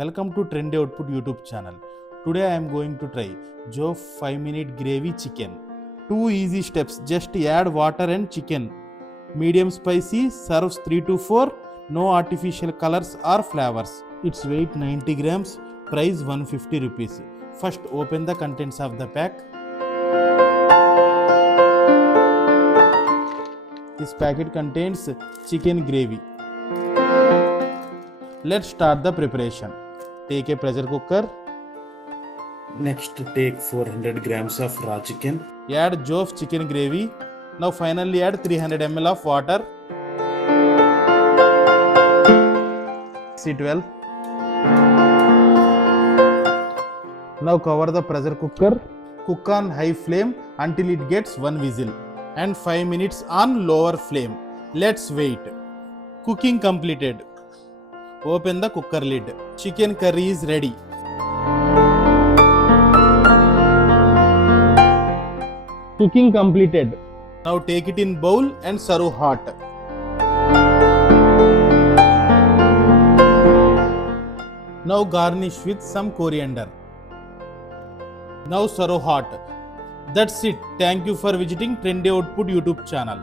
Welcome to Trendy Output YouTube channel. Today I am going to try Zoff 5-minute gravy chicken. 2 easy steps, just add water and chicken. Medium spicy, serves 3 to 4, no artificial colors or flavors. Its weight 90 grams, price 150 rupees. First open the contents of the pack. This packet contains chicken gravy. Let's start the preparation. Take a pressure cooker. Next, take 400 grams of raw chicken. Add Zoff chicken gravy. Now finally add 300 ml of water. Mix it well. Now cover the pressure cooker. Cook on high flame until it gets 1 whistle and 5 minutes on lower flame. Let's wait. Cooking completed. Open the cooker lid. Chicken curry is ready. Cooking completed. Now take it in bowl and serve hot. Now garnish with some coriander. Now serve hot. That's it. Thank you for visiting Trendy Output YouTube channel.